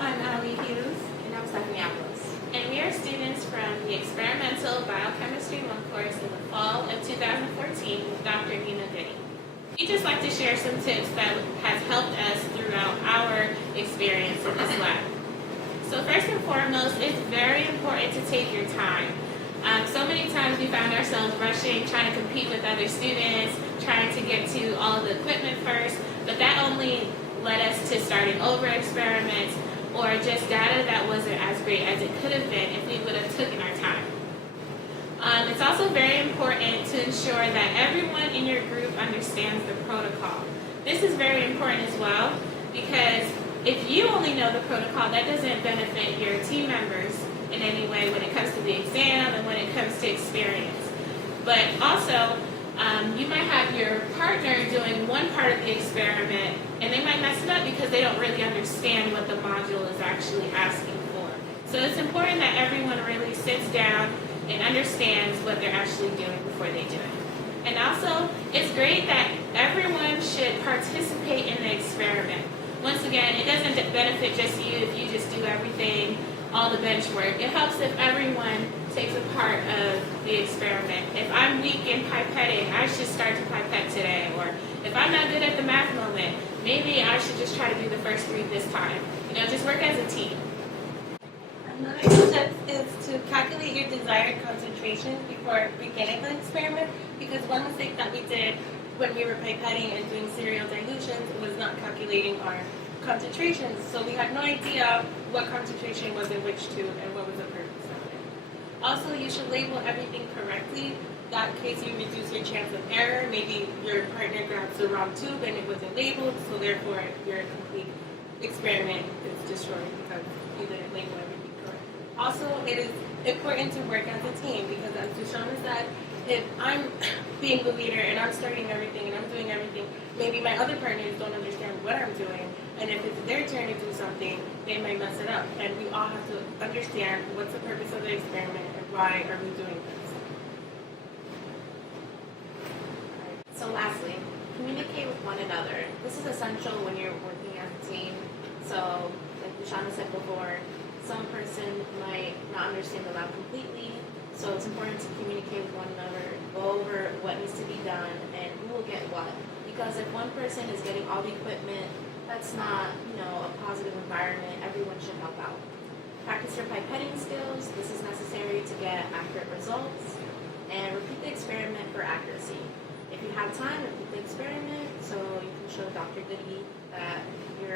And I'm Stephanie Apple. And we are students from the Experimental Biochemistry 1 course in the fall of 2014 with Dr. Nina Goody. We'd just like to share some tips that has helped us throughout our experience in this lab. So first and foremost, it's very important to take your time. So many times we found ourselves rushing, trying to compete with other students, trying to get to all of the equipment first, but that only led us to starting over experiments or just data that wasn't as great as it could have been if we would have taken our time. It's also very important to ensure that everyone in your group understands the protocol. This is very important as well because if you only know the protocol, that doesn't benefit your team members in any way when it comes to the exam and when it comes to experience. But also, you might have your partner doing one part of the experiment and they might mess it up because they don't really understand what the module is actually asking for. So it's important that everyone really sits down and understands what they're actually doing before they do it. And also, it's great that everyone should participate in the experiment. Once again, it doesn't benefit just you if you just do everything, all the bench work. It helps if everyone takes a part of the experiment. If I'm weak in pipetting, I should start to pipette today. Or if I'm not good at the math moment, maybe I should just try to do the first 3 this time. Just work as a team. Another step is to calculate your desired concentration before beginning the experiment, because one mistake that we did when we were pipetting and doing serial dilutions was not calculating our concentrations. So we had no idea what concentration was in which tube and what was the purpose of it. Also, you should label everything correctly. That case you reduce your chance of error. Maybe your partner grabs the wrong tube and it wasn't labeled, so therefore your complete experiment is destroyed because you didn't label everything correctly. Also, it is important to work as a team because, as Dushana said, if I'm being the leader and I'm starting everything and I'm doing everything, maybe my other partners don't understand what I'm doing, and if it's their turn to do something, they might mess it up. And we all have to understand what's the purpose of the experiment and why are we doing this. So lastly, communicate with one another. This is essential when you're working as a team. So, like Dushana said before, some person might not understand the lab completely, so it's important to communicate with one another, go over what needs to be done, and who will get what. Because if one person is getting all the equipment, that's not, a positive environment. Everyone should help out. Practice your pipetting skills. This is necessary to get accurate results. And repeat the experiment for accuracy. If you have time, repeat the experiment so you can show Dr. Goody that you're